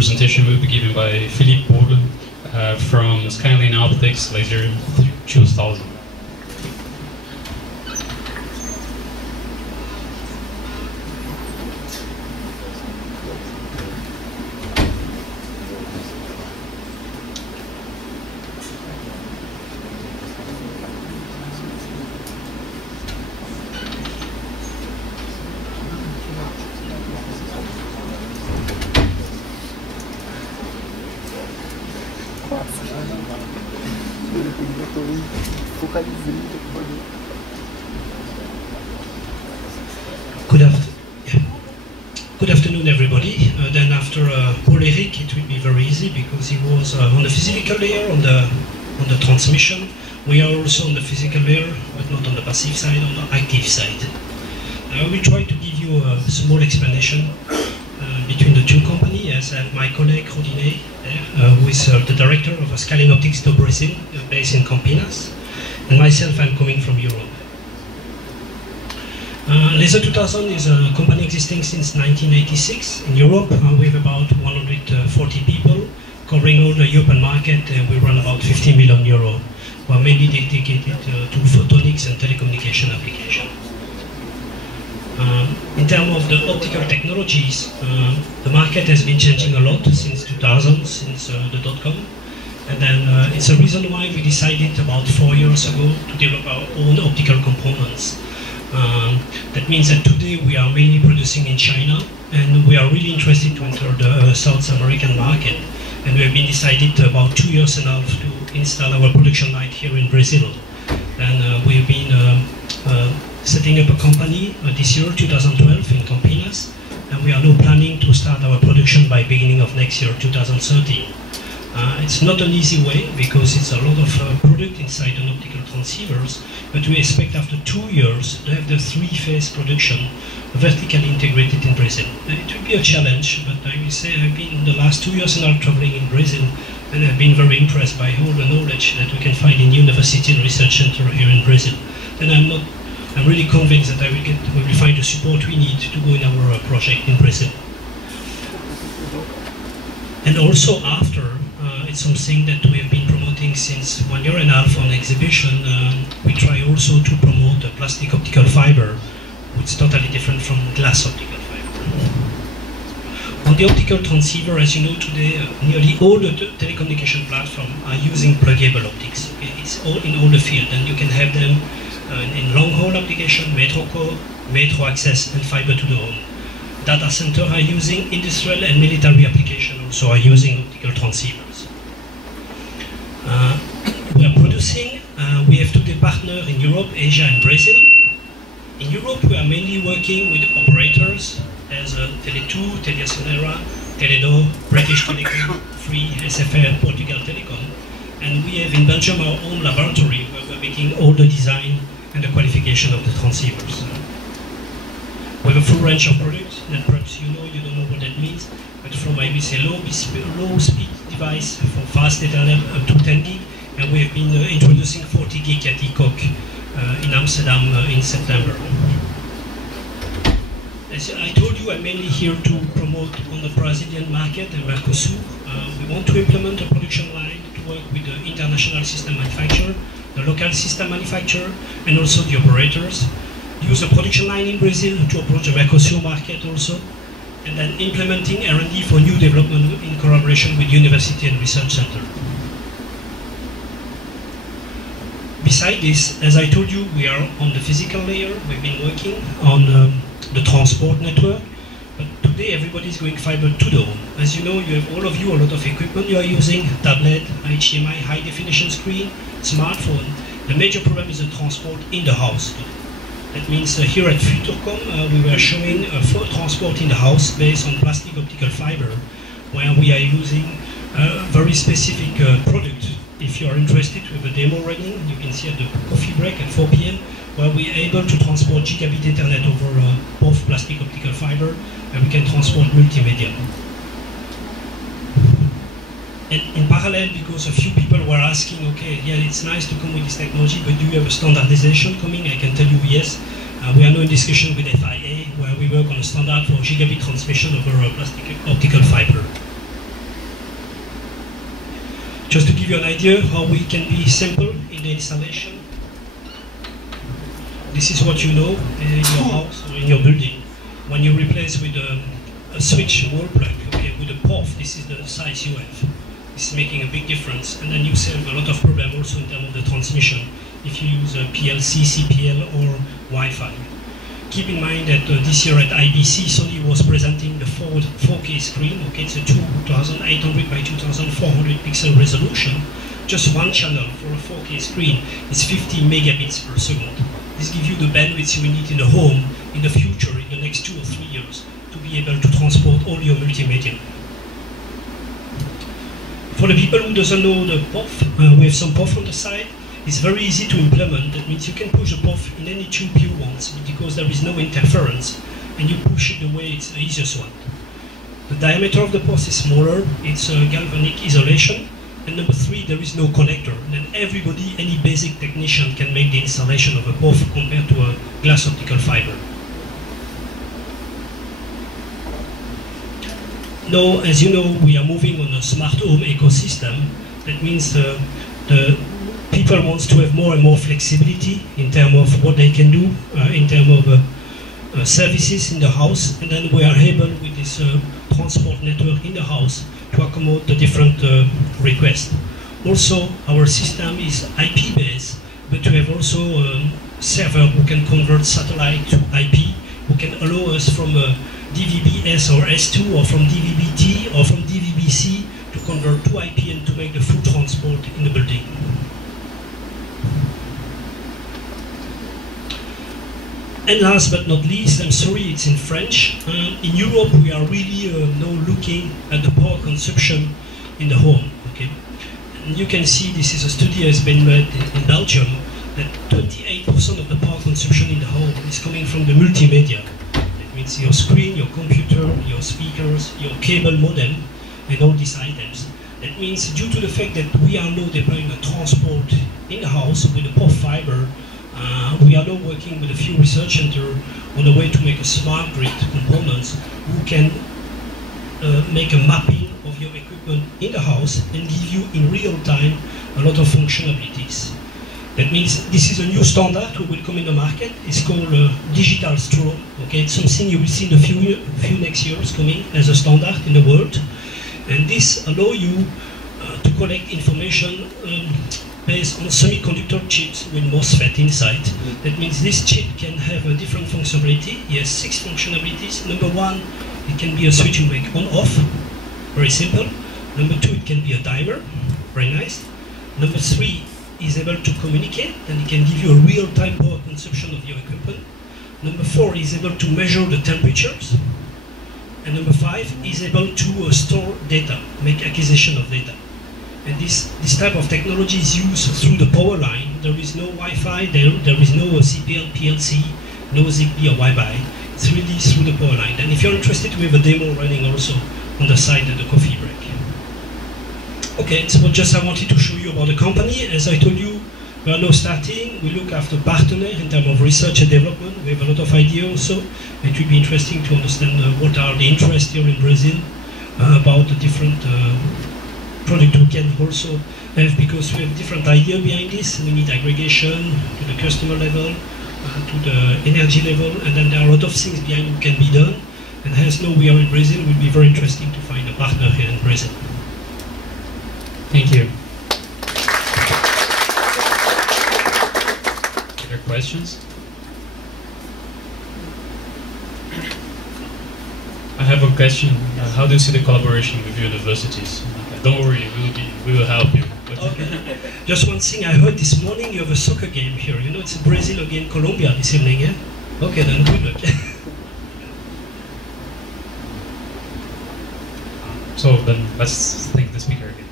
presentation will be given by Philippe Bourle from Skylane Optics Laser 2000. Good afternoon, everybody. Then after Paul Eric, it will be very easy because he was on the physical layer, on the transmission. We are also on the physical layer, but not on the passive side, on the active side. I will try to give you a small explanation between the two companies, as my colleague Rodinei, who is the director of Skylane Optics do Brazil, based in Campinas, and myself, I'm coming from Europe. Laser 2000 is a company existing since 1986 in Europe. We have about 140 people covering all the European market, and we run about 50 million euro. We're mainly dedicated to photonics and telecommunication application. In terms of the optical technologies, the market has been changing a lot since 2000, since the .com. And then it's a reason why we decided about 4 years ago to develop our own optical components. That means that today we are mainly producing in China, and we are really interested to enter the South American market. And we have been decided about 2 years and a half to install our production line here in Brazil. And we have been setting up a company this year, 2012, in Campinas, and we are now planning to start our production by beginning of next year, 2013. It's not an easy way because it's a lot of product inside an optical transceivers, but we expect after 2 years to have the three-phase production vertically integrated in Brazil. It will be a challenge, but I will say I've been in the last 2 years now traveling in Brazil, and I've been very impressed by all the knowledge that we can find in university and research center here in Brazil. And I'm really convinced that we will find the support we need to go in our project in Brazil. And also after, it's something that we have been promoting since 1 year and a half on exhibition. We try also to promote a plastic optical fiber, which is totally different from glass optical fiber. On the optical transceiver, as you know today, nearly all the telecommunication platforms are using pluggable optics. Okay? It's all in all the field, and you can have them in long-haul application, metro core, metro access, and fiber to the home. Data center are using industrial and military application also are using optical transceivers. We are producing, we have today partners in Europe, Asia and Brazil. In Europe we are mainly working with operators as Tele2, Teliasonera, Teledor, British Telecom, Free, SFR, Portugal Telecom. And we have in Belgium our own laboratory where we're making all the design and the qualification of the transceivers. We have a full range of products that perhaps you don't know what that means, but from I will say low speed device for fast data up to 10 gig, and we have been introducing 40 gig at ECOC in Amsterdam in September. As I told you, I'm mainly here to promote on the Brazilian market and Mercosur. We want to implement a production line to work with the international system manufacturer, the local system manufacturer, and also the operators. Use a production line in Brazil to approach the Mercosur market also, and then implementing R&D for new development in collaboration with university and research center. Beside this, as I told you, we are on the physical layer. We've been working on the transport network, but today everybody is going fiber to the home. As you know, you have all of you a lot of equipment you are using, tablet, HDMI, high definition screen, smartphone. The major problem is the transport in the house. That means here at Futurcom, we were showing transport in the house based on plastic optical fiber, where we are using a very specific product. If you are interested, we have a demo running. You can see at the coffee break at 4 p.m. where we are able to transport gigabit Ethernet over both plastic optical fiber, and we can transport multimedia. And in parallel, because a few people were asking, okay, yeah, it's nice to come with this technology, but do you have a standardization coming? I can tell you yes. We are now in discussion with FIA, where we work on a standard for gigabit transmission over plastic optical fiber. Just to give you an idea how we can be simple in the installation. This is what you know in your house or in your building. When you replace with a switch wall plug, okay, with a POF, this is the size you have. This is making a big difference, and then you save a lot of problem also in terms of the transmission if you use a PLC, CPL or Wi-Fi. Keep in mind that this year at IBC, Sony was presenting the 4K screen. Okay, it's a 2800 by 2400 pixel resolution. Just one channel for a 4K screen is 50 megabits per second. This gives you the bandwidth you will need in the home in the future, in the next 2 or 3 years, to be able to transport all your multimedia. For the people who doesn't know the POF, we have some POF on the side. It's very easy to implement. That means you can push the POF in any tube you want because there is no interference, and you push it the way it's the easiest one. The diameter of the POF is smaller. It's a galvanic isolation. And number 3, there is no connector. Then everybody, any basic technician can make the installation of a POF compared to a glass optical fiber. Now, as you know, we are moving on a smart home ecosystem. That means the people want to have more and more flexibility in terms of what they can do, in terms of services in the house, and then we are able with this transport network in the house to accommodate the different requests. Also, our system is IP based, but we have also a server who can convert satellite to IP, who can allow us from DVB-S or S2 or from DVB-T or from DVB-C to convert to IP and to make the full transport in the building. And last but not least, I'm sorry it's in French, in Europe we are really now looking at the power consumption in the home. Okay? And you can see this is a study that has been made in Belgium, that 28% of the power consumption in the home is coming from the multimedia. That means your screen, your computer, your speakers, your cable modem, and all these items. That means due to the fact that we are now deploying a transport in the house with the POF fiber, we are now working with a few research centers on a way to make a smart grid components who can make a mapping of your equipment in the house and give you in real time a lot of functionalities. That means this is a new standard who will come in the market. It's called digital straw. Okay, it's something you will see in a few next years coming as a standard in the world, and this allows you to collect information based on semiconductor chips with MOSFET inside. That means this chip can have a different functionality. It has 6 functionalities. Number 1, it can be a switch you make on-off, very simple. Number 2, it can be a timer, very nice. Number 3, is able to communicate, and it can give you a real-time power consumption of your equipment. Number 4, is able to measure the temperatures. And number 5, is able to store data, make acquisition of data. And this type of technology is used through the power line. There is no Wi-Fi, there is no CPL, PLC, no Zigbee or Wi-Fi. It's really through the power line. And if you're interested, we have a demo running also on the side of the coffee break. Okay, so just I wanted to show you about the company. As I told you, we are now starting. We look after partners in terms of research and development. We have a lot of ideas also. It will be interesting to understand what are the interests here in Brazil about the different product we can also have, because we have different ideas behind this. We need aggregation to the customer level, to the energy level, and then there are a lot of things behind what can be done. And as now we are in Brazil, it will be very interesting to find a partner here in Brazil. Thank you. Other questions? I have a question. How do you see the collaboration with universities? Don't worry, we will help you. Okay. Just one thing, I heard this morning you have a soccer game here. You know, it's Brazil against Colombia this evening, yeah? Okay, then good luck. So then let's thank the speaker again.